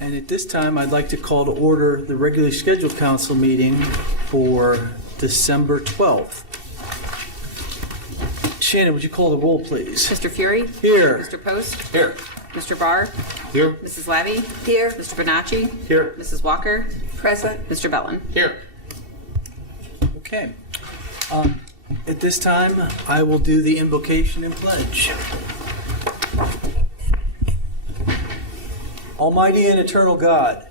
And at this time, I'd like to call to order the regularly scheduled council meeting for December 12th. Shannon, would you call the roll, please? Mr. Fury? Here. Mr. Post? Here. Mr. Barr? Here. Mrs. Labby? Here. Mr. Bonacci? Here. Mrs. Walker? Present. Mr. Bellin? Here. Okay. At this time, I will do the invocation and pledge. Almighty and eternal God,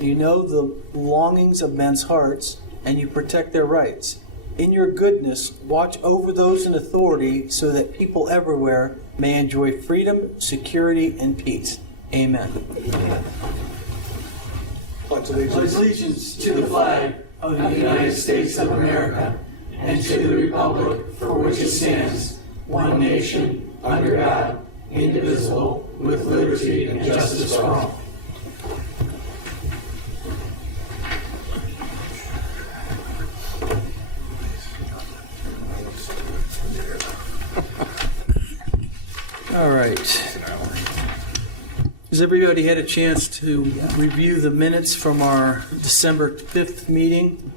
you know the longings of men's hearts, and you protect their rights. In your goodness, watch over those in authority so that people everywhere may enjoy freedom, security, and peace. Amen. Pledge allegiance to the flag of the United States of America and to the republic for which it stands, one nation, under God, indivisible, with liberty and justice for all. All right. Has everybody had a chance to review the minutes from our December 5th meeting?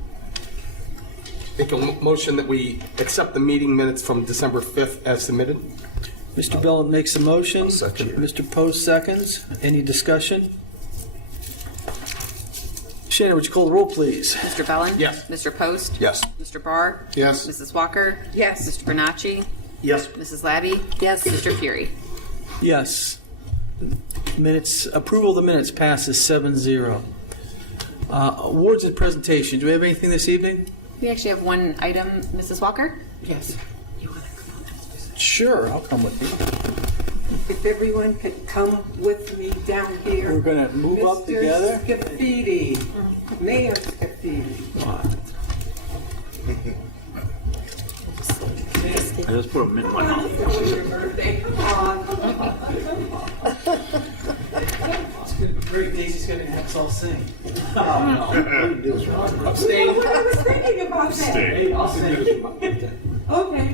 Make a motion that we accept the meeting minutes from December 5th as submitted. Mr. Bellin makes a motion. second it. Mr. Post seconds. Any discussion? Shannon, would you call the roll, please? Mr. Bellin? Yes. Mr. Post? Yes. Mr. Barr? Yes. Mrs. Walker? Yes. Mr. Bonacci? Yes. Mrs. Labby? Yes. Mr. Fury? Yes. Minutes, approval of the minutes passes 7-0. Awards and presentation. Do we have anything this evening? We actually have one item, Mrs. Walker? Yes. Sure, I'll come with you. If everyone could come with me down here. We're going to move up together. Mr. Scafidi, Mayor Scafidi. I just put them in my mouth. Your birthday. It's going to be great. Daisy's going to have us all sing. Abstain. I was thinking about that. I'll sing. Okay.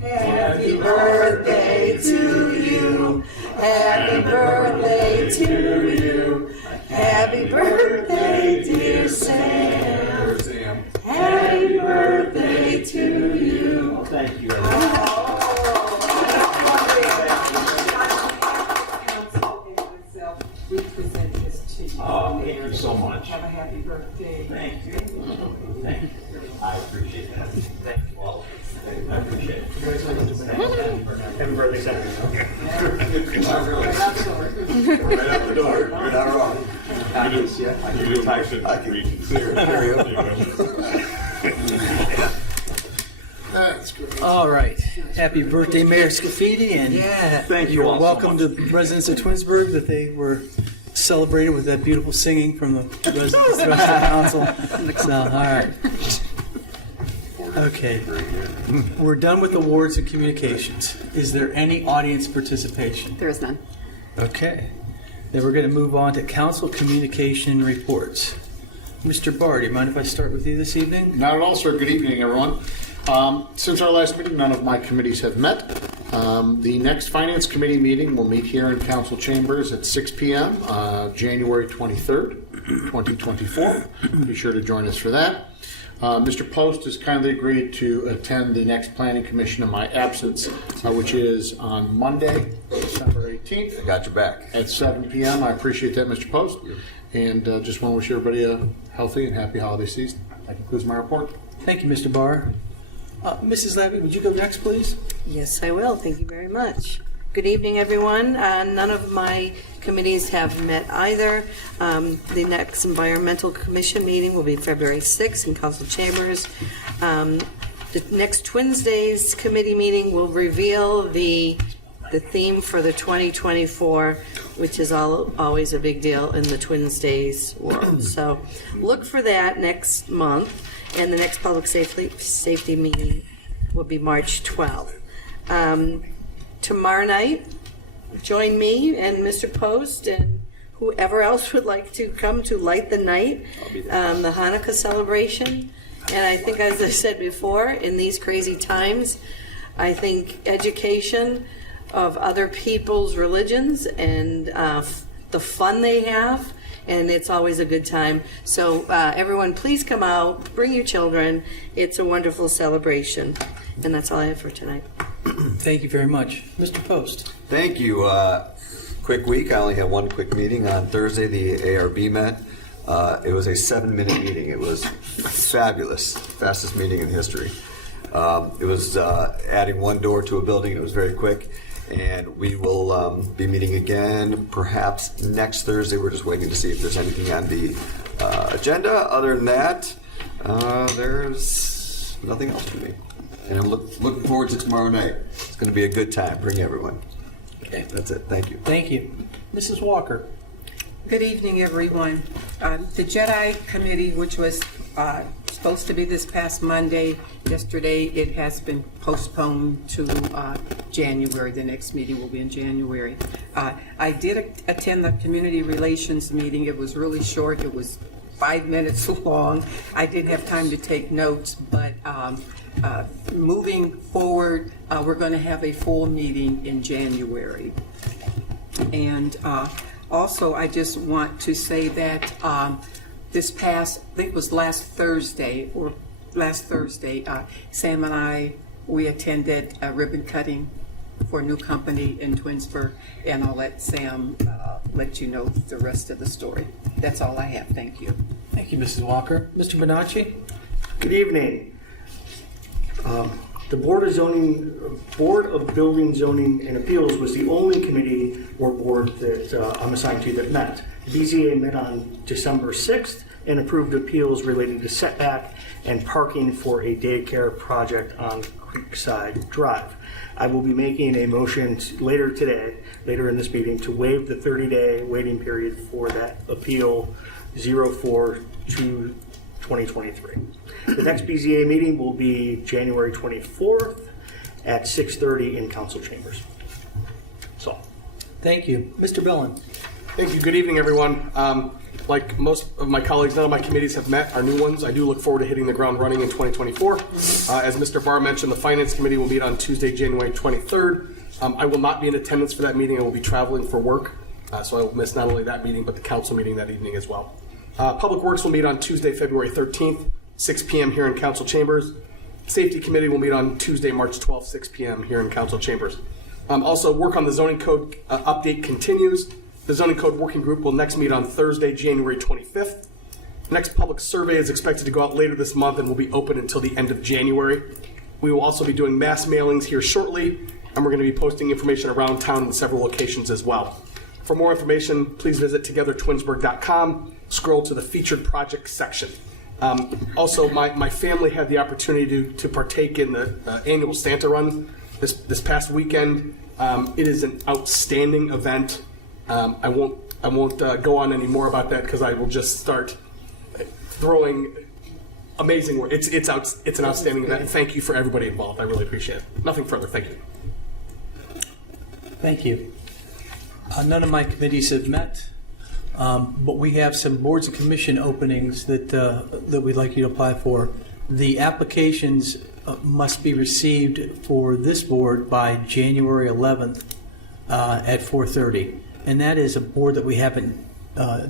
Happy birthday to you. Happy birthday to you. Happy birthday, dear Sam. Happy birthday to you. Thank you. We present this to you. Thank you so much. Have a happy birthday. Thank you. Thank you. I appreciate that. Thank you all. I appreciate it. Happy birthday, Sam. Right out the door. You're not wrong. I can reconsider. That's great. All right. Happy birthday, Mayor Scafidi, and Thank you you're all so welcome much. to the residents of Twinsburg that they were celebrated with that beautiful singing from the residents of the council. So, all right. Okay. We're done with awards and communications. Is there any audience participation? There is none. Okay. Then we're going to move on to council communication reports. Mr. Barr, do you mind if I start with you this evening? Not at all, sir. Good evening, everyone. Since our last meeting, none of my committees have met. The next Finance Committee meeting will meet here in Council Chambers at 6 p.m., January 23rd, 2024. Be sure to join us for that. Mr. Post has kindly agreed to attend the next Planning Commission in my absence, which is on Monday, December 18th. I got your back. At 7 p.m. I appreciate that, Mr. Post. And just want to wish everybody a healthy and happy holiday season. That concludes my report. Thank you, Mr. Barr. Mrs. Labby, would you go next, please? Yes, I will. Thank you very much. Good evening, everyone. None of my committees have met either. The next Environmental Commission meeting will be February 6th in Council Chambers. The next Twins Days committee meeting will reveal the theme for the 2024, which is always a big deal in the Twins Days world. So look for that next month. And the next public safety meeting will be March 12th. Tomorrow night, join me and Mr. Post and whoever else would like to come to light the night, the Hanukkah celebration. And I think, as I said before, in these crazy times, I think education of other people's religions and the the fun they have, and it's always a good time. So everyone, please come out, bring your children. It's a wonderful celebration. And that's all I have for tonight. Thank you very much. Mr. Post. Thank you. Quick week. I only had one quick meeting. On Thursday, the ARB met. It was a 7-minute meeting. It was fabulous. Fastest meeting in history. It was adding one door to a building. It was very quick. And we will be meeting again perhaps next Thursday. We're just waiting to see if there's anything on the agenda. Other than that, there's nothing else for me. And I'm looking forward to tomorrow night. It's going to be a good time. Bring everyone. Okay. That's it. Thank you. Thank you. Mrs. Walker. Good evening, everyone. The JEDI committee, which was supposed to be this past Monday, yesterday, it has been postponed to January. The next meeting will be in January. I did attend the community relations meeting. It was really short. It was 5 minutes long. I didn't have time to take notes, but moving forward, we're going to have a full meeting in January. And also, I just want to say that this past, I think it was last Thursday, Sam and I, we attended a ribbon cutting for a new company in Twinsburg, and I'll let Sam let you know the rest of the story. That's all I have. Thank you. Thank you, Mrs. Walker. Mr. Bonacci. Good evening. The Board of Building, Zoning, and Appeals was the only committee or board that I'm assigned to that met. The BZA met on December 6th and approved appeals relating to setback and parking for a daycare project on Creekside Drive. I will be making a motion later in this meeting, to waive the 30-day waiting period for that appeal 04/2/2023. The next BZA meeting will be January 24th at 6:30 in council chambers. So, Thank you. Mr. Bellin. Thank you. Good evening, everyone. Like most of my colleagues, none of my committees have met, our new ones. I do look forward to hitting the ground running in 2024. As Mr. Barr mentioned, the Finance Committee will meet on Tuesday, January 23rd. I will not be in attendance for that meeting. I will be traveling for work, so I will miss not only that meeting, but the council meeting that evening as well. Public Works will meet on Tuesday, February 13th, 6 p.m. here in council chambers. Safety Committee will meet on Tuesday, March 12th, 6 p.m. here in council chambers. Also, work on the zoning code update continues. The zoning code working group will next meet on Thursday, January 25th. Next public survey is expected to go out later this month and will be open until the end of January. We will also be doing mass mailings here shortly, and we're going to be posting information around town in several locations as well. For more information, please visit togethertwinsburg.com, scroll to the featured project section. Also, my family had the opportunity to partake in the annual Santa Run this past weekend. It is an outstanding event. I won't go on any more about that because I will just start throwing amazing work. It's an outstanding event. And thank you for everybody involved. I really appreciate it. Nothing further. Thank you. Thank you. None of my committees have met, but we have some boards and commission openings that we'd like you to apply for. The applications must be received for this board by January 11th at 4:30. And that is a board that we haven't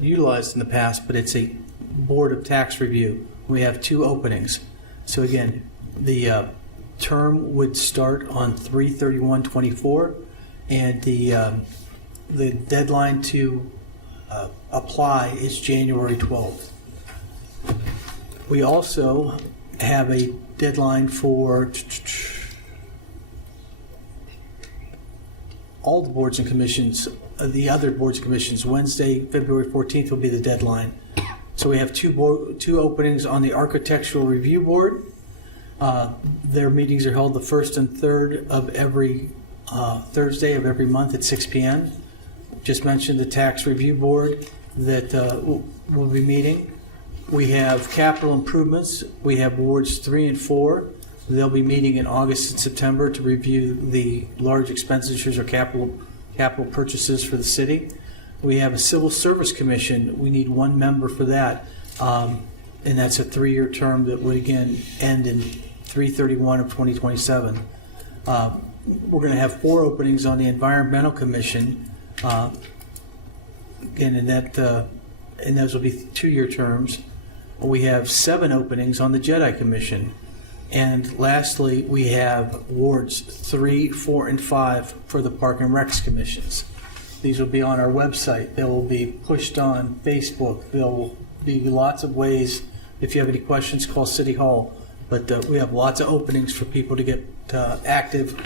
utilized in the past, but it's a board of tax review. We have 2 openings. So again, the term would start on 3/31/24, and the deadline to apply is January 12th. We also have a deadline for all the boards and commissions. The other boards and commissions. Wednesday, February 14th will be the deadline. So we have 2 openings on the Architectural Review Board. Their meetings are held the 1st and 3rd of every Thursday of every month at 6 p.m. Just mentioned the Tax Review Board that will be meeting. We have capital improvements. We have wards 3 and 4. They'll be meeting in August and September to review the large expenditures or capital purchases for the city. We have a Civil Service Commission. We need 1 member for that, and that's a 3-year term that would again end in 3/31/2027. We're going to have 4 openings on the Environmental Commission. Again, and those will be 2-year terms. We have 7 openings on the Jedi Commission. And lastly, we have wards 3, 4, and 5 for the Park and Recs Commissions. These will be on our website. They will be pushed on Facebook. There will be lots of ways. If you have any questions, call City Hall. But we have lots of openings for people to get active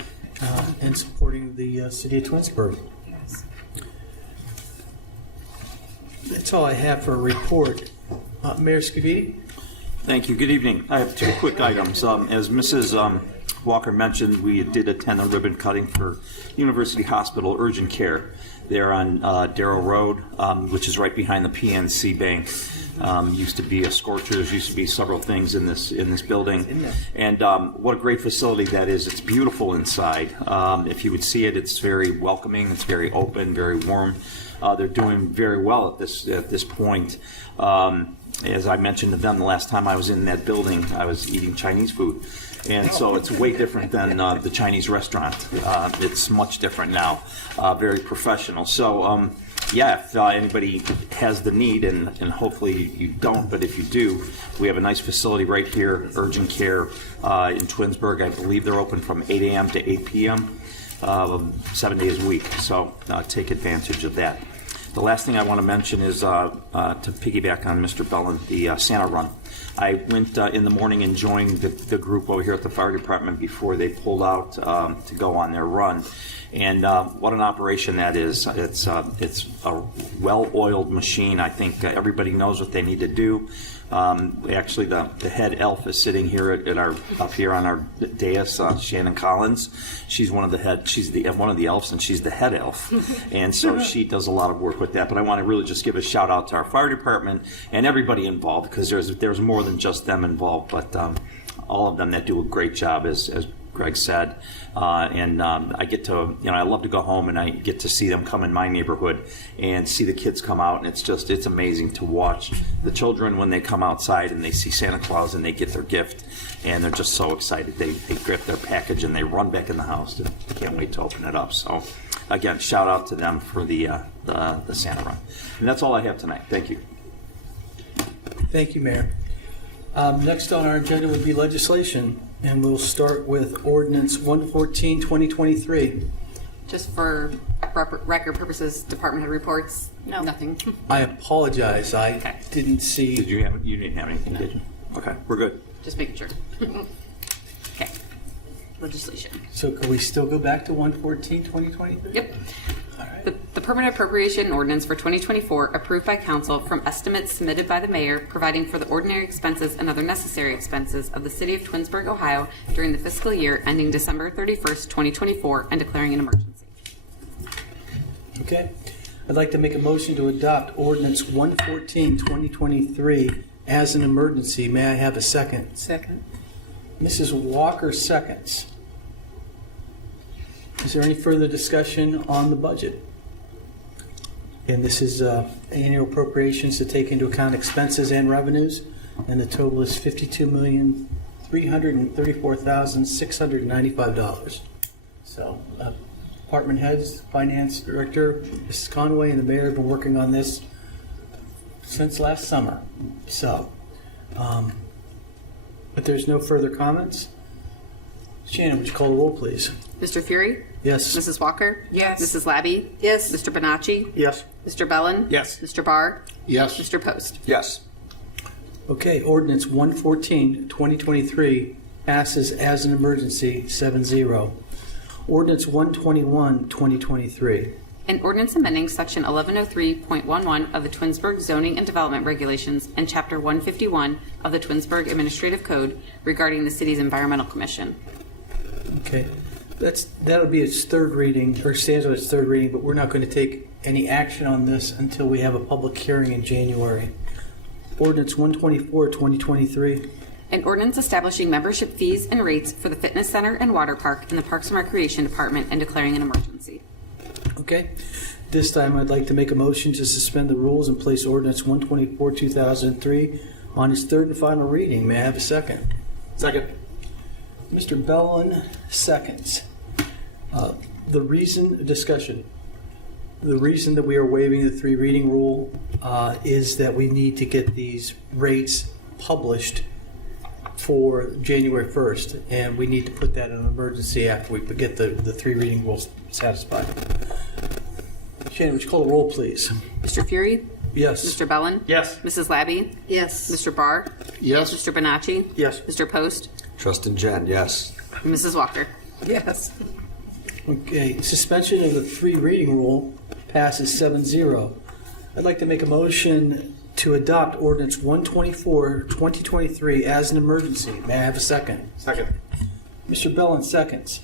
in supporting the city of Twinsburg. That's all I have for a report. Mayor Scavini? Thank you. Good evening. I have 2 quick items. As Mrs. Walker mentioned, we did attend a ribbon cutting for University Hospital Urgent Care there on Darrow Road, which is right behind the PNC Bank. Used to be a Scorchers, used to be several things in this building. And what a great facility that is. It's beautiful inside. If you would see it, it's very welcoming, it's very open, very warm. They're doing very well at this point. As I mentioned to them the last time I was in that building, I was eating Chinese food. And so it's way different than the Chinese restaurant. It's much different now, very professional. So, if anybody has the need, and hopefully you don't, but if you do, we have a nice facility right here, urgent care in Twinsburg. I believe they're open from 8 a.m. to 8 p.m., 7 days a week. So take advantage of that. The last thing I want to mention is to piggyback on Mr. Bellin, the Santa Run. I went in the morning and joined the group over here at the fire department before they pulled out to go on their run. And what an operation that is. It's a well-oiled machine. I think everybody knows what they need to do. Actually, the head elf is sitting here up here on our dais, Shannon Collins. She's one of the elves, and she's the head elf. And so she does a lot of work with that. But I want to really just give a shout out to our fire department and everybody involved, because there's more than just them involved, but all of them that do a great job, as Greg said. And I get to, I love to go home and I get to see them come in my neighborhood and see the kids come out, and it's amazing to watch the children when they come outside and they see Santa Claus and they get their gift, and they're just so excited. They grip their package and they run back in the house. They can't wait to open it up. So again, shout out to them for the Santa Run. And that's all I have tonight. Thank you. Thank you, Mayor. Next on our agenda would be legislation, and we'll start with Ordinance 114, 2023. Just for record purposes, department head reports? No. Nothing. I apologize. I didn't see. You didn't have anything, did you? Okay, we're good. Just making sure. Okay. Legislation. So can we still go back to 114, 2023? Yep. All right. The permanent appropriation ordinance for 2024 approved by council from estimates submitted by the mayor, providing for the ordinary expenses and other necessary expenses of the city of Twinsburg, Ohio during the fiscal year ending December 31st, 2024, and declaring an emergency. Okay. I'd like to make a motion to adopt Ordinance 114, 2023 as an emergency. May I have a second? Second. Mrs. Walker seconds. Is there any further discussion on the budget? And this is annual appropriations to take into account expenses and revenues, and the total is $50,334,695. So, department heads, finance director, Mrs. Conway, and the mayor have been working on this since last summer. So, but there's no further comments. Shannon, would you call the roll, please? Mr. Fury? Yes. Mrs. Walker? Yes. Mrs. Labby? Yes. Mr. Bonacci? Yes. Mr. Bellin? Yes. Mr. Barr? Yes. Mr. Post? Yes. Okay, Ordinance 114, 2023 passes as an emergency, 7-0. Ordinance 121, 2023. An ordinance amending Section 1103.11 of the Twinsburg Zoning and Development Regulations and Chapter 151 of the Twinsburg Administrative Code regarding the city's Environmental Commission. Okay, that'll be its third reading, or stands on its third reading, but we're not going to take any action on this until we have a public hearing in January. Ordinance 124, 2023. An ordinance establishing membership fees and rates for the Fitness Center and Water Park in the Parks and Recreation Department and declaring an emergency. Okay, this time I'd like to make a motion to suspend the rules and place Ordinance 124, 2003 on its third and final reading. May I have a second? Second. Mr. Bellin seconds. The reason, discussion. The reason that we are waiving the 3 reading rule is that we need to get these rates published for January 1st, and we need to put that in an emergency after we get the 3 reading rules satisfied. Shannon, would you call the roll, please? Mr. Fury? Yes. Mr. Bellin? Yes. Mrs. Labby? Yes. Mr. Barr? Yes. Mr. Bonacci? Yes. Mr. Post? Trust Jen, yes. Mrs. Walker? Yes. Okay, suspension of the 3 reading rule passes 7-0. I'd like to make a motion to adopt ordinance 124, 2023 as an emergency. May I have a second? Second. Mr. Bellin seconds.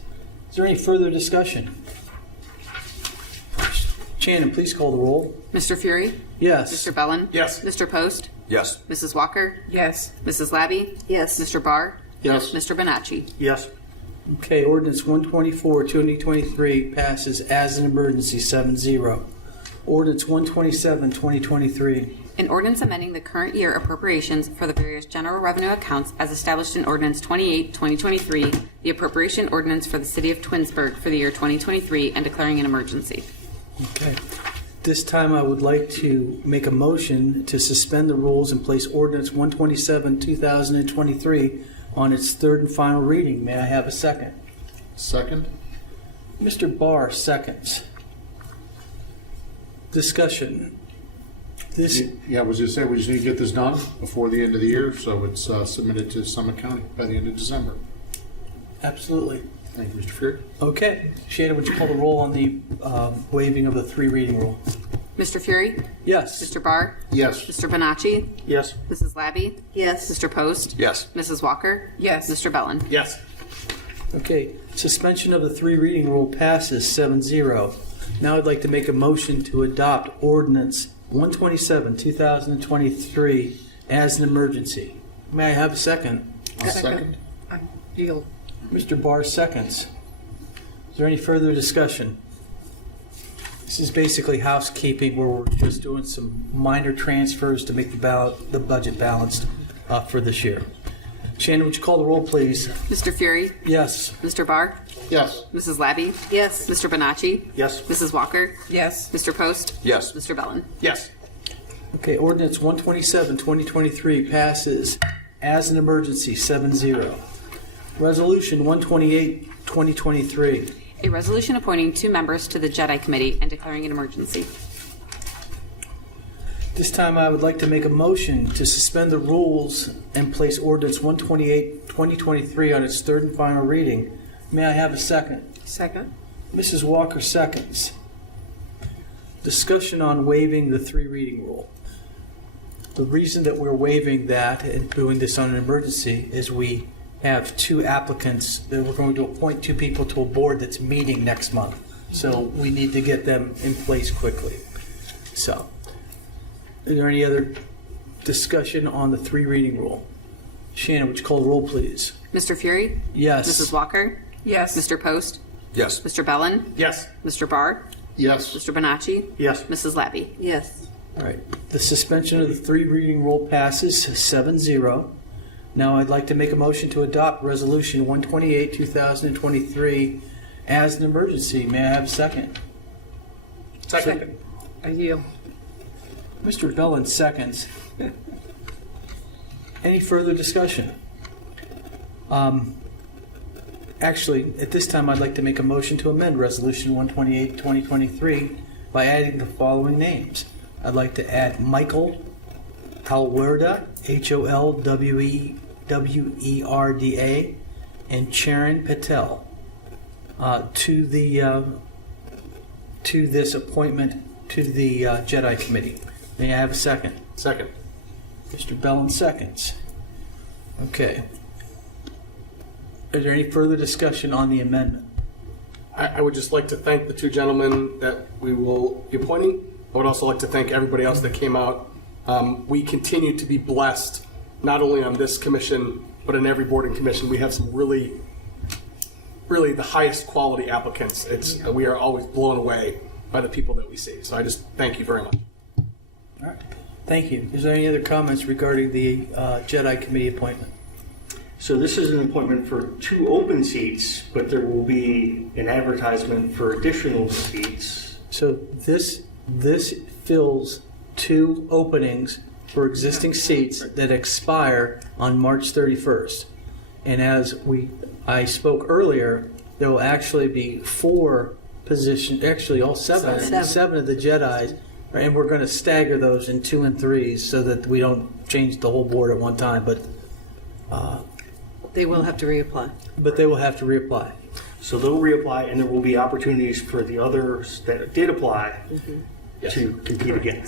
Is there any further discussion? Shannon, please call the roll. Mr. Fury? Yes. Mr. Bellin? Yes. Mr. Post? Yes. Mrs. Walker? Yes. Mrs. Labby? Yes. Mr. Barr? Yes. Mr. Bonacci? Yes. Okay, ordinance 124, 2023 passes as an emergency 7-0. Ordinance 127, 2023. An ordinance amending the current year appropriations for the various general revenue accounts as established in Ordinance 28, 2023, the appropriation ordinance for the City of Twinsburg for the year 2023, and declaring an emergency. Okay. This time I would like to make a motion to suspend the rules and place ordinance 127, 2023 on its 3rd and final reading. May I have a second? Second? Mr. Barr seconds. Discussion. This, Yeah, I was just saying, we just need to get this done before the end of the year, so it's submitted to Summit County by the end of December. absolutely. Thank you, Mr. Fury. Okay. Shannon, would you call the roll on the waiving of the 3 reading rule? Mr. Fury? Yes. Mr. Barr? Yes. Mr. Bonacci? Yes. Mrs. Labby? Yes. Mr. Post? Yes. Mrs. Walker? Yes. Mr. Bellin? Yes. Okay. Suspension of the 3 reading rule passes 7-0. Now I'd like to make a motion to adopt ordinance 127, 2023 as an emergency. May I have a second? I'll second. I yield. Mr. Barr seconds. Is there any further discussion? This is basically housekeeping where we're just doing some minor transfers to make the budget balanced for this year. Shannon, would you call the roll, please? Mr. Fury? Yes. Mr. Barr? Yes. Mrs. Labby? Yes. Mr. Bonacci? Yes. Mrs. Walker? Yes. Mr. Post? Yes. Mr. Bellin? Yes. Okay, ordinance 127, 2023 passes as an emergency 7-0. Resolution 128, 2023. A resolution appointing 2 members to the JEDI Committee and declaring an emergency. This time I would like to make a motion to suspend the rules and place ordinance 128, 2023 on its 3rd and final reading. May I have a second? Second. Mrs. Walker seconds. Discussion on waiving the 3 reading rule. The reason that we're waiving that and doing this on an emergency is we have 2 applicants that we're going to appoint 2 people to a board that's meeting next month. So we need to get them in place quickly. So, is there any other discussion on the 3 reading rule? Shannon, would you call the roll, please? Mr. Fury? Yes. Mrs. Walker? Yes. Mr. Post? Yes. Mr. Bellin? Yes. Mr. Barr? Yes. Mr. Bonacci? Yes. Mrs. Labby? Yes. All right. The suspension of the 3 reading rule passes 7-0. Now I'd like to make a motion to adopt Resolution 128, 2023 as an emergency. May I have a second? Second. I yield. Mr. Bellin seconds. Any further discussion? Actually, at this time, I'd like to make a motion to amend Resolution 128, 2023 by adding the following names. I'd like to add Michael Halwerda, Holwerda, and Charan Patel to this appointment to the JEDI Committee. May I have a second? Second. Mr. Bellin seconds. Okay. Is there any further discussion on the amendment? I would just like to thank the 2 gentlemen that we will be appointing. I would also like to thank everybody else that came out. We continue to be blessed, not only on this commission, but in every board and commission. We have some really the highest quality applicants. We are always blown away by the people that we see. So I just thank you very much. All right. Thank you. Is there any other comments regarding the JEDI Committee appointment? So this is an appointment for 2 open seats, but there will be an advertisement for additional seats. So this fills 2 openings for existing seats that expire on March 31st. And as I spoke earlier, there will actually be 4 positions, actually all 7 of the Jedis, right? And we're going to stagger those in 2 and 3s so that we don't change the whole board at one time. But They will have to reapply. they will have to reapply. So they'll reapply, and there will be opportunities for the others that did apply to compete again.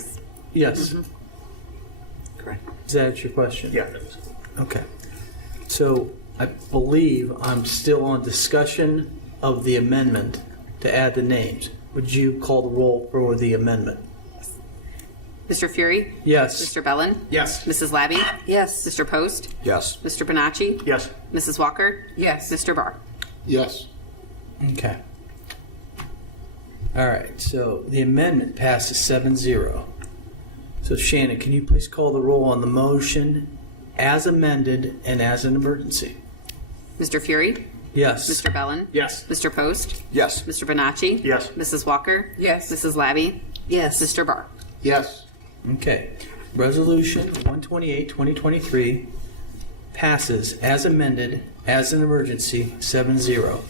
Yes. Correct. Does that answer your question? Yeah. Okay. So I believe I'm still on discussion of the amendment to add the names. Would you call the roll for the amendment? Mr. Fury? Yes. Mr. Bellin? Yes. Mrs. Labby? Yes. Mr. Post? Yes. Mr. Bonacci? Yes. Mrs. Walker? Yes. Mr. Barr? Yes. Okay. All right. So the amendment passes 7-0. So Shannon, can you please call the roll on the motion as amended and as an emergency? Mr. Fury? Yes. Mr. Bellin? Yes. Mr. Post? Yes. Mr. Bonacci? Yes. Mrs. Walker? Yes. Mrs. Labby? Yes. Mr. Barr? Yes. Okay. Resolution 128, 2023 passes as amended as an emergency 7-0.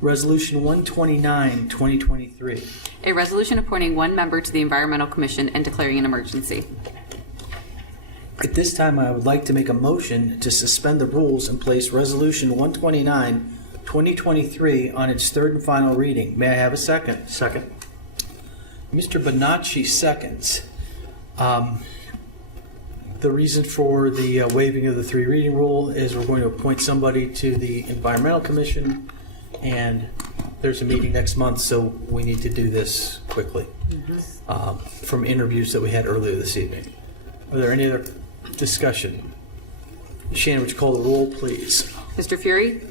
Resolution 129, 2023. A resolution appointing 1 member to the Environmental Commission and declaring an emergency. At this time, I would like to make a motion to suspend the rules and place Resolution 129, 2023 on its 3rd and final reading. May I have a second? Second. Mr. Bonacci seconds. The reason for the waiving of the 3 reading rule is we're going to appoint somebody to the Environmental Commission, and there's a meeting next month, so we need to do this quickly from interviews that we had earlier this evening. Are there any other discussion? Shannon, would you call the roll, please? Mr. Fury?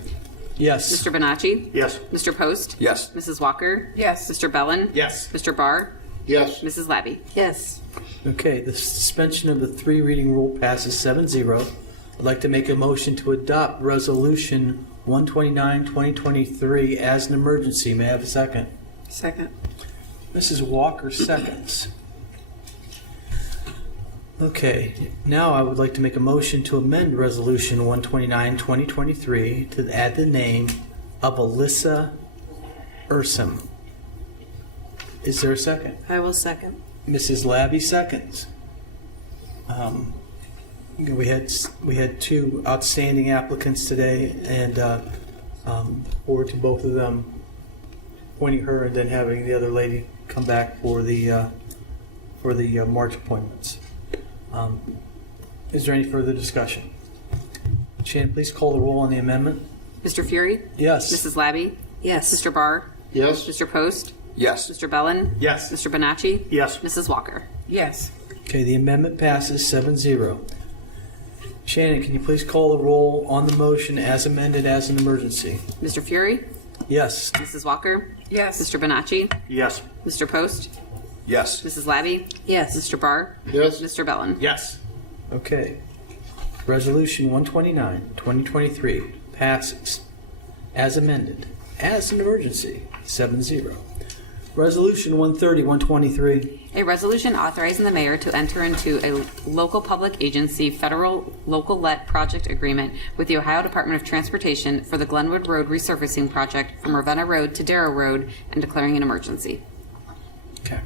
Yes. Mr. Bonacci? Yes. Mr. Post? Yes. Mrs. Walker? Yes. Mr. Bellin? Yes. Mr. Barr? Yes. Mrs. Labby? Yes. Okay, the suspension of the 3 reading rule passes 7-0. I'd like to make a motion to adopt Resolution 129, 2023 as an emergency. May I have a second? Second. Mrs. Walker seconds. Okay, now I would like to make a motion to amend Resolution 129, 2023 to add the name of Alyssa Ursum. Is there a second? I will second. Mrs. Labby seconds. We had 2 outstanding applicants today, and forward to both of them appointing her and then having the other lady come back for the March appointments. Is there any further discussion? Shannon, please call the roll on the amendment. Mr. Fury? Yes. Mrs. Labby? Yes. Mr. Barr? Yes. Mr. Post? Yes. Mr. Bellin? Yes. Mr. Bonacci? Yes. Mrs. Walker? Yes. Okay, the amendment passes 7-0. Shannon, can you please call the roll on the motion as amended as an emergency? Mr. Fury? Yes. Mrs. Walker? Yes. Mr. Bonacci? Yes. Mr. Post? Yes. Mrs. Labby? Yes. Mr. Barr? Yes. Mr. Bellin? Yes. Okay. Resolution 129, 2023 passes as amended as an emergency 7-0. Resolution 130, 123. A resolution authorizing the mayor to enter into a local public agency federal local let project agreement with the Ohio Department of Transportation for the Glenwood Road resurfacing project from Ravenna Road to Darrow Road and declaring an emergency. Okay.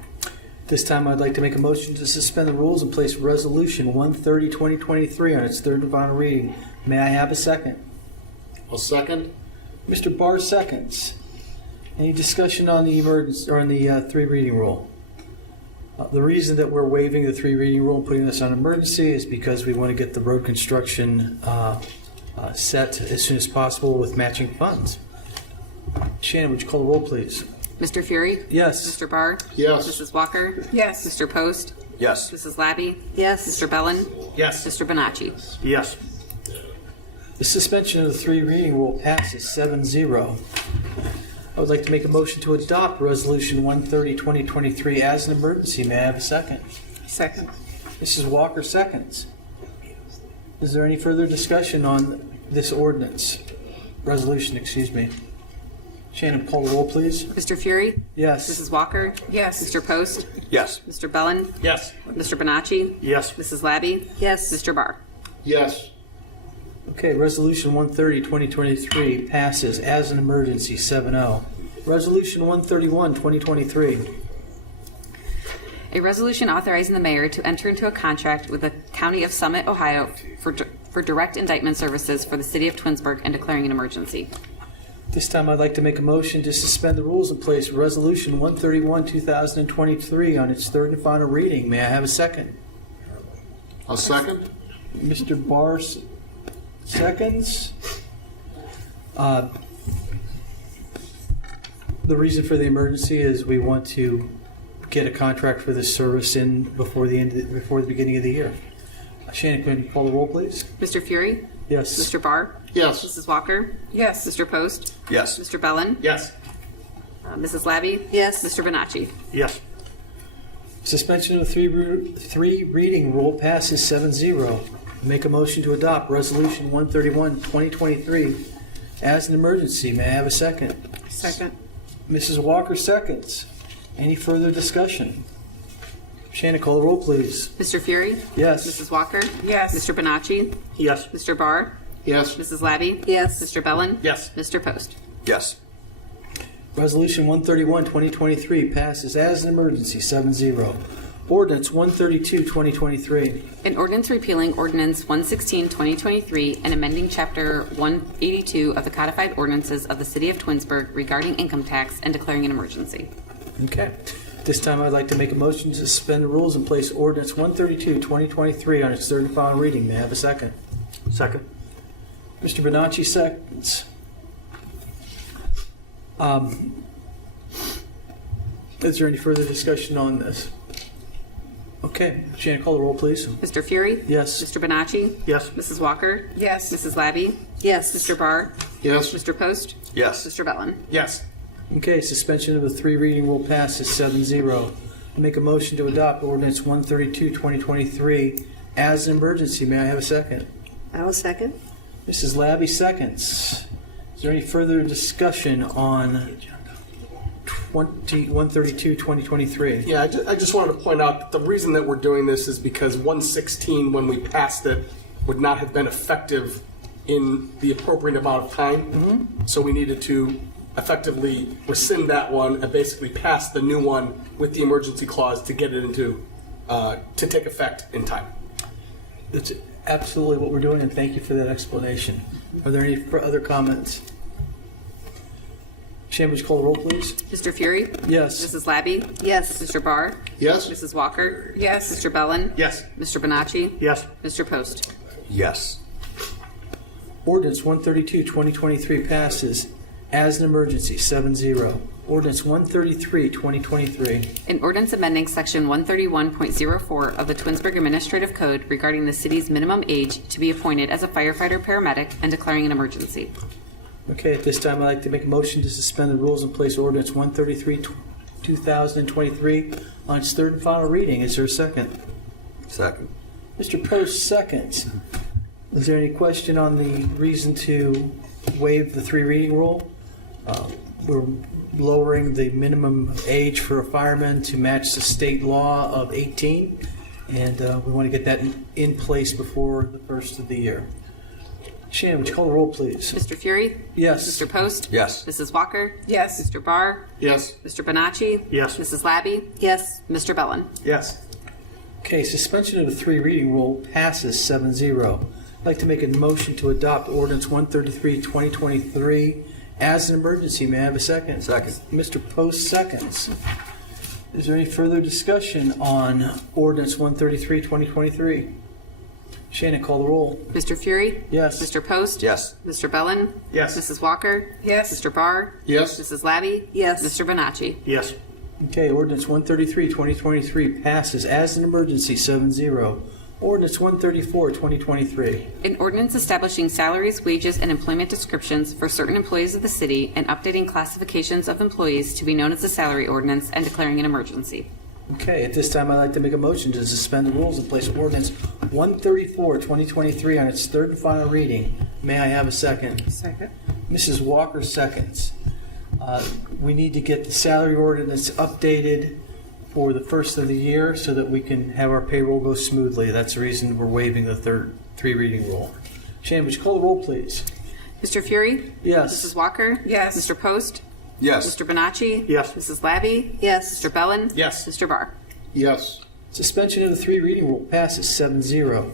This time I'd like to make a motion to suspend the rules and place Resolution 130, 2023 on its 3rd and final reading. May I have a second? I'll second. Mr. Barr seconds. Any discussion on the emergency or on the 3 reading rule? The reason that we're waiving the 3 reading rule and putting this on emergency is because we want to get the road construction set as soon as possible with matching funds. Shannon, would you call the roll, please? Mr. Fury? Yes. Mr. Barr? Yes. Mrs. Walker? Yes. Mr. Post? Yes. Mrs. Labby? Yes. Mr. Bellin? Yes. Mr. Bonacci? Yes. The suspension of the 3 reading rule passes 7-0. I would like to make a motion to adopt Resolution 130, 2023 as an emergency. May I have a second? Second. Mrs. Walker seconds. Is there any further discussion on this ordinance? Resolution, excuse me. Shannon, call the roll, please. Mr. Fury? Yes. Mrs. Walker? Yes. Mr. Post? Yes. Mr. Bellin? Yes. Mr. Bonacci? Yes. Mrs. Labby? Yes. Mr. Barr? Yes. Okay, Resolution 130, 2023 passes as an emergency 7-0. Resolution 131, 2023. A resolution authorizing the mayor to enter into a contract with the County of Summit, Ohio for direct indictment services for the city of Twinsburg and declaring an emergency. This time I'd like to make a motion to suspend the rules and place Resolution 131, 2023 on its third and final reading. May I have a second? A second? Mr. Barr seconds. The reason for the emergency is we want to get a contract for this service in before the beginning of the year. Shannon, can you call the roll, please? Mr. Fury? Yes. Mr. Barr? Yes. Mrs. Walker? Yes. Mr. Post? Yes. Mr. Bellin? Yes. Mrs. Labby? Yes. Mr. Bonacci? Yes. Suspension of the three reading rule passes 7-0. Make a motion to adopt Resolution 131, 2023 as an emergency. May I have a second? Second. Mrs. Walker seconds. Any further discussion? Shannon, call the roll, please. Mr. Fury? Yes. Mrs. Walker? Yes. Mr. Bonacci? Yes. Mr. Barr? Yes. Mrs. Labby? Yes. Mr. Bellin? Yes. Mr. Post? Yes. Resolution 131, 2023 passes as an emergency 7-0. Ordinance 132, 2023. An ordinance repealing Ordinance 116, 2023 and amending Chapter 182 of the Codified Ordinances of the City of Twinsburg regarding income tax and declaring an emergency. Okay. This time I'd like to make a motion to suspend the rules and place Ordinance 132, 2023 on its third and final reading. May I have a second? Second. Mr. Bonacci seconds. Is there any further discussion on this? Okay. Shannon, call the roll, please. Mr. Fury? Yes. Mr. Bonacci? Yes. Mrs. Walker? Yes. Mrs. Labby? Yes. Mr. Barr? Yes. Mr. Post? Yes. Mr. Bellin? Yes. Okay, suspension of the three reading rule passes 7-0. Make a motion to adopt Ordinance 132, 2023 as an emergency. May I have a second? I will second. Mrs. Labby seconds. Is there any further discussion on 132, 2023? Yeah, I just wanted to point out that the reason that we're doing this is because 116, when we passed it, would not have been effective in the appropriate amount of time. So we needed to effectively rescind that one and basically pass the new one with the emergency clause to get it into, to take effect in time. That's absolutely what we're doing, and thank you for that explanation. Are there any other comments? Shannon, would you call the roll, please? Mr. Fury? Yes. Mrs. Labby? Yes. Mr. Barr? Yes. Mrs. Walker? Yes. Mr. Bellin? Yes. Mr. Bonacci? Yes. Mr. Post? Yes. Ordinance 132, 2023 passes as an emergency 7-0. Ordinance 133, 2023. An ordinance amending Section 131.04 of the Twinsburg Administrative Code regarding the city's minimum age to be appointed as a firefighter paramedic and declaring an emergency. Okay, at this time, I'd like to make a motion to suspend the rules and place Ordinance 133, 2023 on its third and final reading. Is there a second? Second. Mr. Post seconds. Is there any question on the reason to waive the three reading rule? We're lowering the minimum age for a fireman to match the state law of 18, and we want to get that in place before the first of the year. Shannon, would you call the roll, please? Mr. Fury? Yes. Mr. Post? Yes. Mrs. Walker? Yes. Mr. Barr? Yes. Mr. Bonacci? Yes. Mrs. Labby? Yes. Mr. Bellin? Yes. Okay, suspension of the three reading rule passes 7-0. I'd like to make a motion to adopt Ordinance 133, 2023 as an emergency. May I have a second? Second. Mr. Post seconds. Is there any further discussion on Ordinance 133, 2023? Shannon, call the roll. Mr. Fury? Yes. Mr. Post? Yes. Mr. Bellin? Yes. Mrs. Walker? Yes. Mr. Barr? Yes. Mrs. Labby? Yes. Mr. Bonacci? Yes. Okay, Ordinance 133, 2023 passes as an emergency 7-0. Ordinance 134, 2023. An ordinance establishing salaries, wages, and employment descriptions for certain employees of the city and updating classifications of employees to be known as the salary ordinance and declaring an emergency. Okay, at this time, I'd like to make a motion to suspend the rules and place Ordinance 134, 2023 on its third and final reading. May I have a second? Second. Mrs. Walker seconds. We need to get the salary ordinance updated for the first of the year so that we can have our payroll go smoothly. That's the reason we're waiving the three reading rule. Shannon, would you call the roll, please? Mr. Fury? Yes. Mrs. Walker? Yes. Mr. Post? Yes. Mr. Bonacci? Yes. Mrs. Labby? Yes. Mr. Bellin? Yes. Mr. Barr? Yes. Suspension of the three reading rule passes 7-0.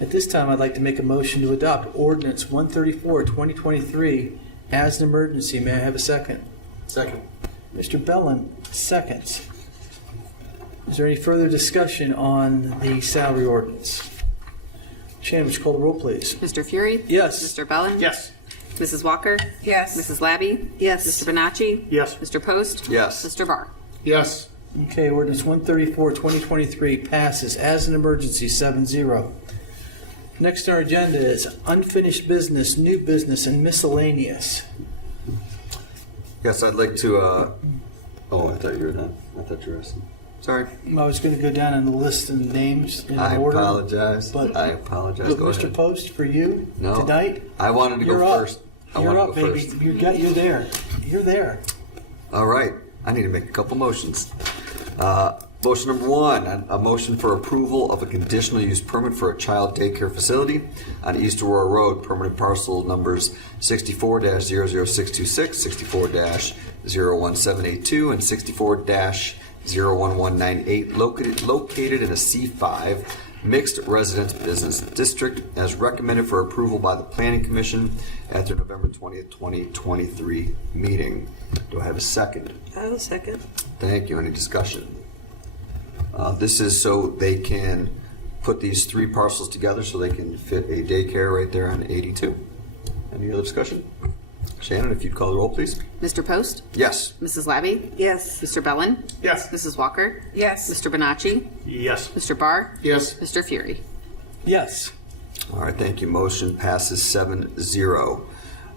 At this time, I'd like to make a motion to adopt ordinance 134, 2023 as an emergency. May I have a second? Second. Mr. Bellin, seconds. Is there any further discussion on the salary ordinance? Shannon, would you call the roll, please? Mr. Fury? Yes. Mr. Bellin? Yes. Mrs. Walker? Yes. Mrs. Labby? Yes. Mr. Bonacci? Yes. Mr. Post? Yes. Mr. Barr? Yes. Okay, ordinance 134, 2023 passes as an emergency, 7-0. Next on our agenda is unfinished business, new business, and miscellaneous. Yes, I'd like to, oh, I thought you were done. I thought you were asking. Sorry. I was going to go down on the list and names in I order. apologize. But I apologize. Look, Go Mr. ahead. Post, for you No. tonight, I wanted to you're go up. first. I You're wanted up, to go baby. first. You're there. You're there. All right. I need to make a couple motions. Motion number one, a motion for approval of a conditional use permit for a child daycare facility on East Aurora Road, permanent parcel numbers 64-00626, 64-01782, and 64-01198, located in a C5 mixed residence business district, as recommended for approval by the Planning Commission at their November 20th, 2023 meeting. Do I have a second? I'll second. Thank you. Any discussion? This is so they can put these three parcels together so they can fit a daycare right there on 82. Any other discussion? Shannon, if you'd call the roll, please. Mr. Post? Yes. Mrs. Labby? Yes. Mr. Bellin? Yes. Mrs. Walker? Yes. Mr. Bonacci? Yes. Mr. Barr? Yes. Mr. Fury? Yes. All right, thank you. Motion passes 7-0.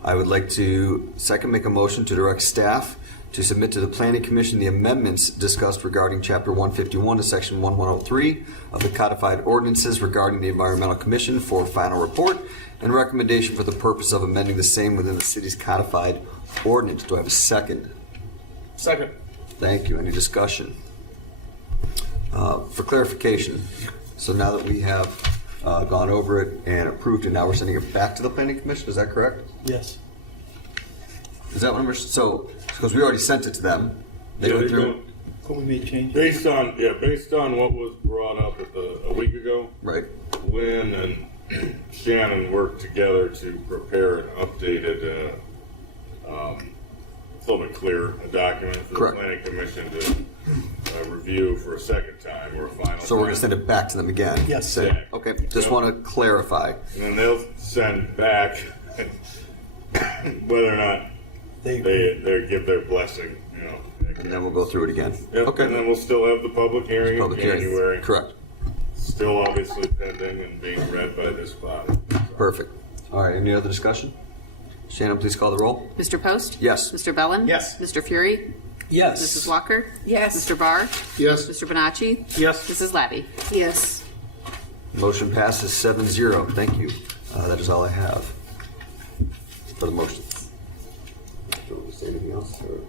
I would like to second make a motion to direct staff to submit to the Planning Commission the amendments discussed regarding Chapter 151 to Section 1103 of the codified ordinances regarding the Environmental Commission for final report and recommendation for the purpose of amending the same within the city's codified ordinance. Do I have a second? Second. Thank you. Any discussion? For clarification, so now that we have gone over it and approved it, now we're sending it back to the Planning Commission, is that correct? Yes. Is that what we're, so, because we already sent it to them. They Yeah, went they through, don't- What we made change? Based on what was brought up a week ago, right, Lynn and Shannon worked together to prepare an updated, a little bit clearer, a document for Correct. the Planning Commission to review for a second time or a final so we're gonna time. send it back to them again? Yes. Say, okay, just want to clarify. And then they'll send back whether or not they give their blessing, you know. And then we'll go through it again. Yep, Okay. and then we'll still have the public hearing Public in hearing. January. Correct. Still obviously pending and being read by this body. Perfect. All right, any other discussion? Shannon, please call the roll. Mr. Post? Yes. Mr. Bellin? Yes. Mr. Fury? Yes. Mrs. Walker? Yes. Mr. Barr? Yes. Mr. Bonacci? Yes. Mrs. Labby? Yes. Motion passes 7-0. Thank you. That is all I have for the motion. Do you want to say anything else? Or?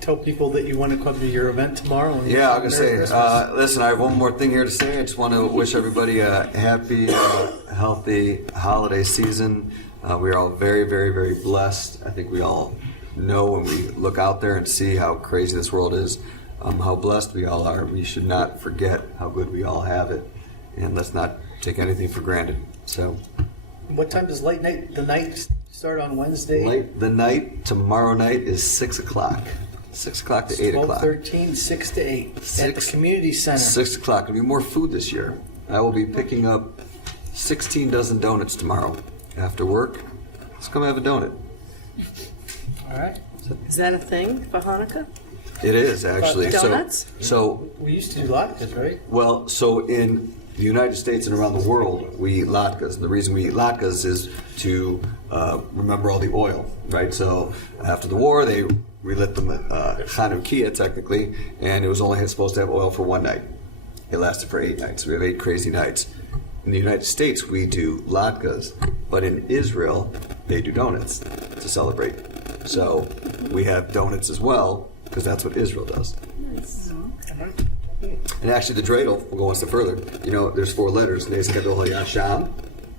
Tell people that you want to come to your event tomorrow. and Yeah, I'm gonna Merry say. Christmas. Listen, I have one more thing here to say. I just want to wish everybody a happy, healthy holiday season. We are all very, very, very blessed. I think we all know when we look out there and see how crazy this world is, how blessed we all are. We should not forget how good we all have it, and let's not take anything for granted. So, What time does the night start on Wednesday? the night tomorrow night is 6 o'clock. 6 o'clock to 8 o'clock. 12:13, 6 to 8 at the 6 community center. 6 o'clock. There'll be more food this year. I will be picking up 16 dozen donuts tomorrow after work. Let's come have a donut. All right. Is that a thing for Hanukkah? It is actually. Donuts? So, We used to do latkes, right? well, so in the United States and around the world, we eat latkes. And the reason we eat latkes is to remember all the oil, right? So after the war, they relit them at Chanukiah, technically, and it was only supposed to have oil for one night. It lasted for 8 nights. We have 8 crazy nights. In the United States, we do latkes, but in Israel, they do donuts to celebrate. So we have donuts as well, because that's what Israel does. And actually, the dreidel, we'll go one step further. You know, there's 4 letters, Nes Gadol HaYasham.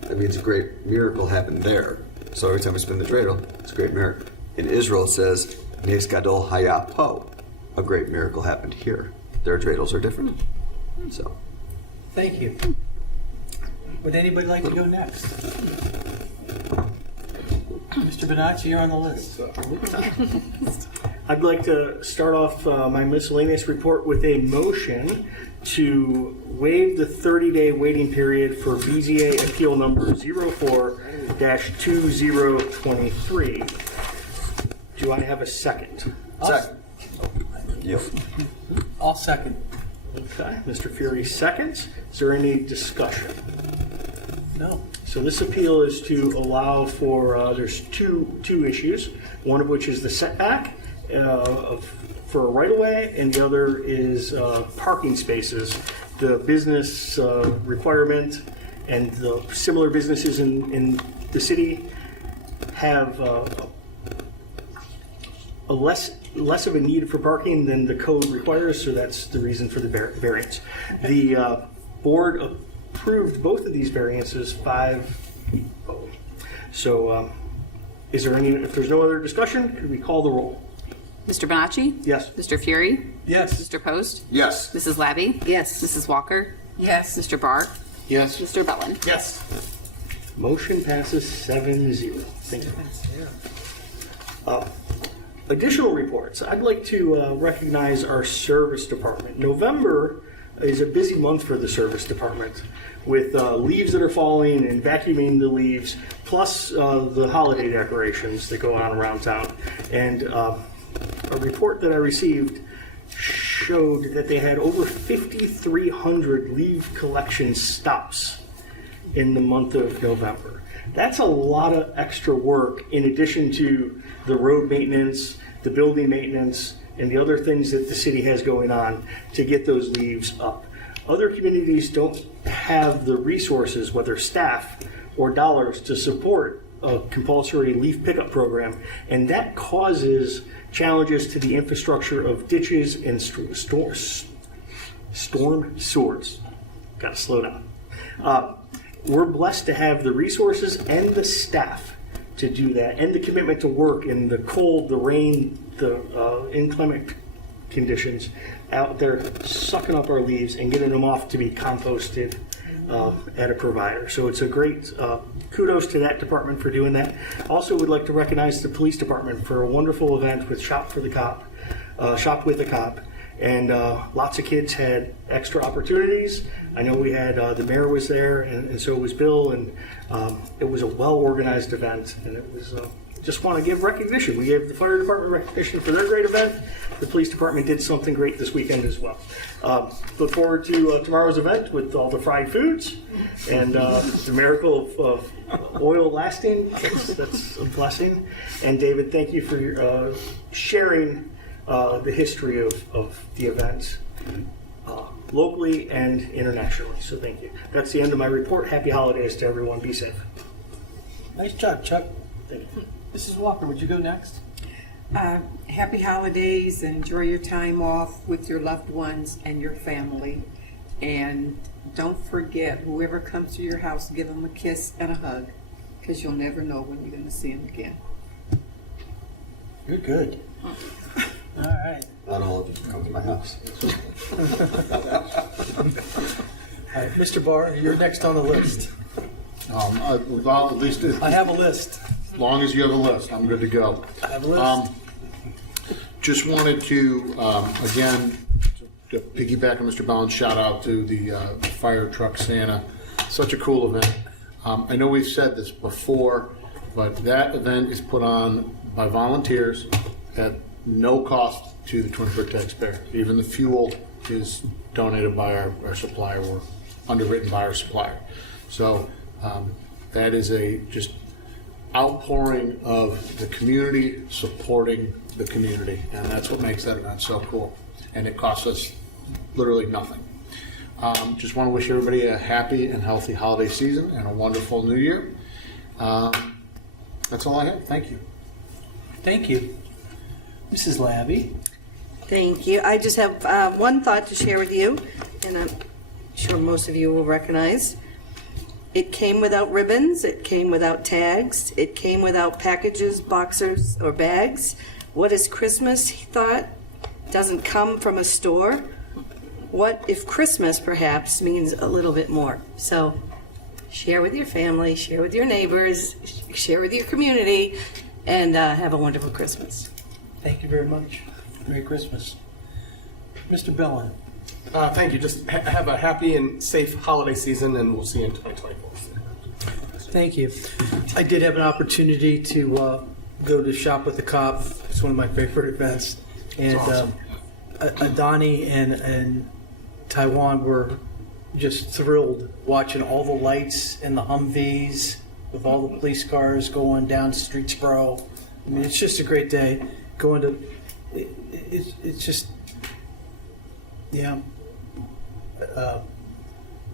That means a great miracle happened there. So every time we spin the dreidel, it's a great miracle. In Israel, it says Nes Gadol Hayapo. A great miracle happened here. Their dreidels are different. So, Thank you. Would anybody like to go next? Mr. Bonacci, you're on the list. I'd like to start off my miscellaneous report with a motion to waive the 30-day waiting period for BZA appeal number 04-2023. Do I have a second? second. Yep. I'll second. Okay, Mr. Fury seconds. Is there any discussion? No. So this appeal is to allow for, there's two issues, one of which is the setback for a right-of-way, and the other is parking spaces. The business requirement and the similar businesses in the city have a less of a need for parking than the code requires, so that's the reason for the variance. The board approved both of these variances 5-0. So is there any, if there's no other discussion, could we call the roll? Mr. Bonacci? Yes. Mr. Fury? Yes. Mr. Post? Yes. Mrs. Labby? Yes. Mrs. Walker? Yes. Mr. Barr? Yes. Mr. Bellin? Yes. Motion passes 7-0. Thank you. Additional reports. I'd like to recognize our service department. November is a busy month for the service department with leaves that are falling and vacuuming the leaves, plus the holiday decorations that go on around town. And a report that I received showed that they had over 5,300 leaf collection stops in the month of November. That's a lot of extra work in addition to the road maintenance, the building maintenance, and the other things that the city has going on to get those leaves up. Other communities don't have the resources, whether staff or dollars, to support a compulsory leaf pickup program, and that causes challenges to the infrastructure of ditches and storm sewers. Gotta slow down. We're blessed to have the resources and the staff to do that, and the commitment to work in the cold, the rain, the inclement conditions out there, sucking up our leaves and getting them off to be composted at a provider. So it's a great kudos to that department for doing that. Also would like to recognize the police department for a wonderful event with Shop with a Cop, and lots of kids had extra opportunities. I know we had, the mayor was there, and so was Bill, and it was a well-organized event, and it was, just want to give recognition. We gave the fire department recognition for their great event. The police department did something great this weekend as well. Look forward to tomorrow's event with all the fried foods and the miracle of oil lasting. That's a blessing. And David, thank you for sharing the history of the event locally and internationally. So thank you. That's the end of my report. Happy holidays to everyone. Be safe. Nice job, Chuck. Thank you. Mrs. Walker, would you go next? Happy holidays. Enjoy your time off with your loved ones and your family. And don't forget, whoever comes to your house, give them a kiss and a hug, because you'll never know when you're going to see them again. You're good. All right. Not all of you can come to my house. All right, Mr. Barr, you're next on the list. Well, at least I have a list. as long as you have a list, I'm good to go. I have a list. Just wanted to, again, to piggyback on Mr. Ballin's shout out to the fire truck Santa. Such a cool event. I know we've said this before, but that event is put on by volunteers at no cost to the Twinsburg taxpayer. Even the fuel is donated by our supplier or underwritten by our supplier. So that is a just outpouring of the community supporting the community, and that's what makes that event so cool. And it costs us literally nothing. Just want to wish everybody a happy and healthy holiday season and a wonderful new year. That's all I have. Thank you. Thank you. Mrs. Labby? Thank you. I just have one thought to share with you, and I'm sure most of you will recognize. It came without ribbons. It came without tags. It came without packages, boxers, or bags. What is Christmas, he thought, doesn't come from a store? What if Christmas, perhaps, means a little bit more? So share with your family, share with your neighbors, share with your community, and have a wonderful Christmas. Thank you very much. Merry Christmas. Mr. Bellin? Thank you. Just have a happy and safe holiday season, and we'll see you in 2024. Thank you. I did have an opportunity to go to Shop with the Cop. It's one of my favorite events. And awesome. Adani and Taiwan were just thrilled watching all the lights and the Humvees with all the police cars going down Streetsboro. I mean, it's just a great day. Going to, it's just, yeah.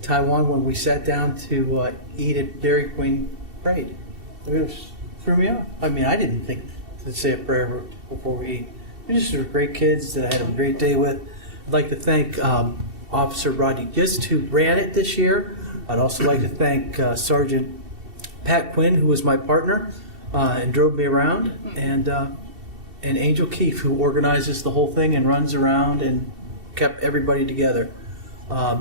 Taiwan, when we sat down to eat at Dairy Queen, prayed. I mean, it was, threw me off. I mean, I didn't think to say a prayer before we eat. We just were great kids that I had a great day with. I'd like to thank Officer Rodney Gist, who ran it this year. I'd also like to thank Sergeant Pat Quinn, who was my partner and drove me around, and Angel Keefe, who organizes the whole thing and runs around and kept everybody together. I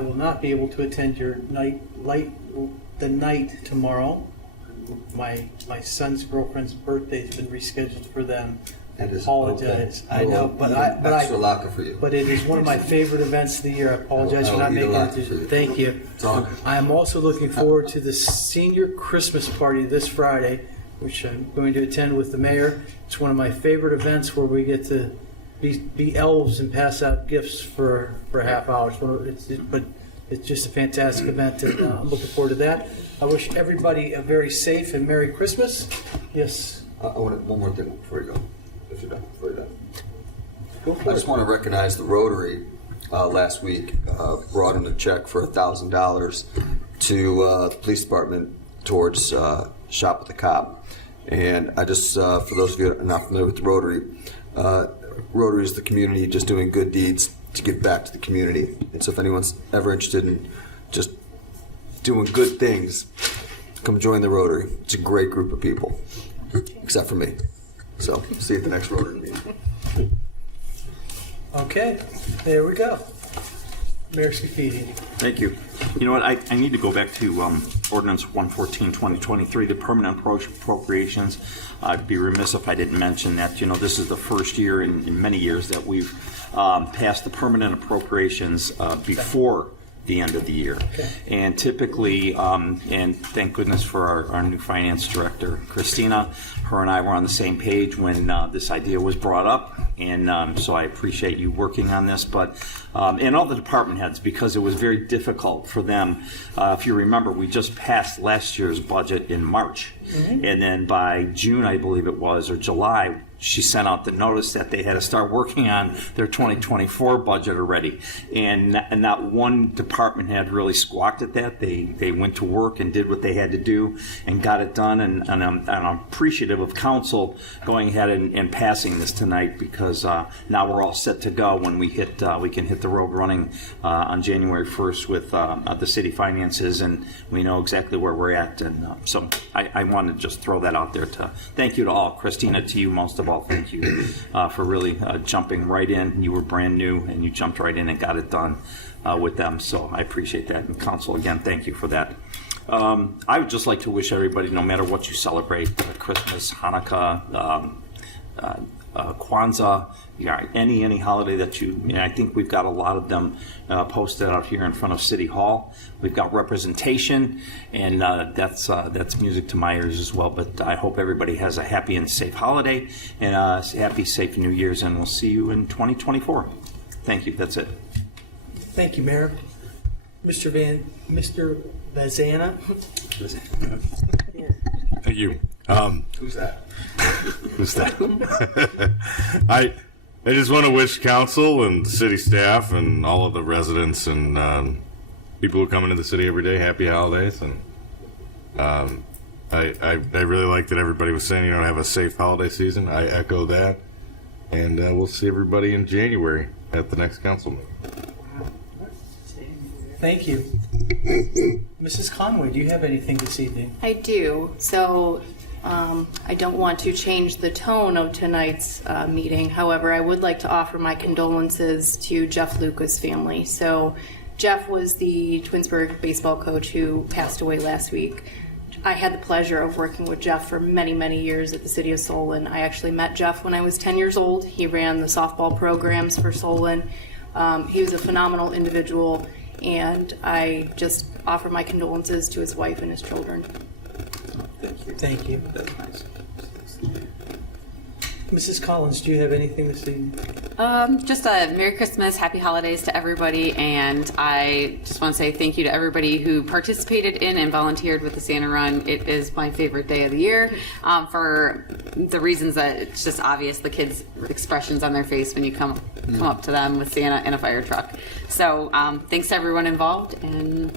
will not be able to attend your night tomorrow. My son's girlfriend's birthday has been rescheduled for them. I apologize. Okay. I know, Extra locker for you. but it is one of my favorite events of the year. I apologize for not making it. Thank you. It's all good. I am also looking forward to the senior Christmas party this Friday, which I'm going to attend with the mayor. It's one of my favorite events where we get to be elves and pass out gifts for a half hour. But it's just a fantastic event, and I'm looking forward to that. I wish everybody a very safe and Merry Christmas. Yes. I want one more thing before you go. If you're done, before you're done. Go for I it. just want to recognize the Rotary last week brought in a check for $1,000 to the police department towards Shop with the Cop. And I just, for those of you that are not familiar with the Rotary, Rotary is the community just doing good deeds to give back to the community. And so if anyone's ever interested in just doing good things, come join the Rotary. It's a great group of people, except for me. So see you at the next Rotary meeting. Okay, there we go. Mayor Scafidi. Thank you. You know what, I need to go back to Ordinance 114, 2023, the permanent appropriations. I'd be remiss if I didn't mention that, you know, this is the first year in many years that we've passed the permanent appropriations before the end of the year. Okay. And typically, and thank goodness for our new finance director, Christina, her and I were on the same page when this idea was brought up. And so I appreciate you working on this, but and all the department heads, because it was very difficult for them. If you remember, we just passed last year's budget in March. Mm-hmm. And then by June, I believe it was, or July, she sent out the notice that they had to start working on their 2024 budget already. And not one department head really squawked at that. They went to work and did what they had to do and got it done. And I'm appreciative of council going ahead and passing this tonight, because now we're all set to go when we can hit the road running on January 1st with the city finances, and we know exactly where we're at. And so I wanted to just throw that out there to thank you to all. Christina, to you most of all, thank you for really jumping right in. You were brand new and you jumped right in and got it done with them, so I appreciate that. And council, again, thank you for that. I would just like to wish everybody, no matter what you celebrate, Christmas, Hanukkah, Kwanzaa, any holiday that I think we've got a lot of them posted out here in front of City Hall. We've got representation, and that's music to my ears as well. But I hope everybody has a happy and safe holiday, and a happy, safe New Year's, and we'll see you in 2024. Thank you. That's it. Thank you, Mayor. Mr. Vazana. Thank you. Who's that? Who's that? I just want to wish council and city staff and all of the residents and people who come into the city every day happy holidays, and I really like that everybody was saying, have a safe holiday season. I echo that. And we'll see everybody in January at the next council meeting. Thank you. Mrs. Conway, do you have anything this evening? I do. So I don't want to change the tone of tonight's meeting. However, I would like to offer my condolences to Jeff Luca's family. So Jeff was the Twinsburg baseball coach who passed away last week. I had the pleasure of working with Jeff for many, many years at the city of Solon. I actually met Jeff when I was 10 years old. He ran the softball programs for Solon. He was a phenomenal individual, and I just offer my condolences to his wife and his children. Thank you. Mrs. Collins, do you have anything this evening? Just a Merry Christmas, Happy Holidays to everybody, and I just want to say thank you to everybody who participated in and volunteered with the Santa Run. It is my favorite day of the year for the reasons that it's just obvious, the kids' expressions on their face when you come up to them with Santa in a fire truck. So thanks to everyone involved, and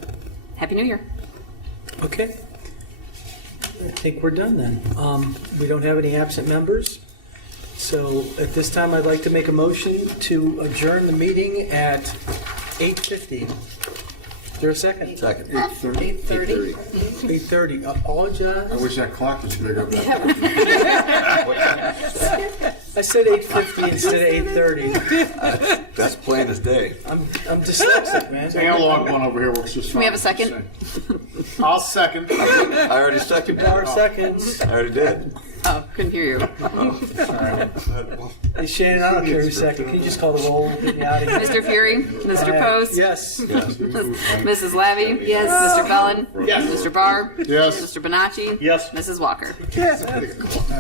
Happy New Year. Okay. I think we're done then. We don't have any absent members. So at this time, I'd like to make a motion to adjourn the meeting at 8:50. Is there a second? Second. 8:30. 8:30. Apologize. I wish that clock was bigger. I said 8:50 instead of 8:30. That's plain as day. I'm dyslexic, man. Analog one over here works just fine. Can we have a second? I'll second. I already seconded. 4 seconds. I already did. Oh, couldn't hear you. Hey, Shannon, I don't care who's second. Can you just call the roll and get me out of here? Mr. Fury, Mr. Post, Yes. Mrs. Lavy, Yes. Mr. Bellin, Yes. Mr. Barr, Yes. Mr. Bonacci, Yes. Mrs. Walker. All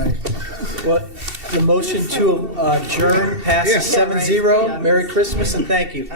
right. Well, the motion to adjourn passes 7-0. Merry Christmas and thank you.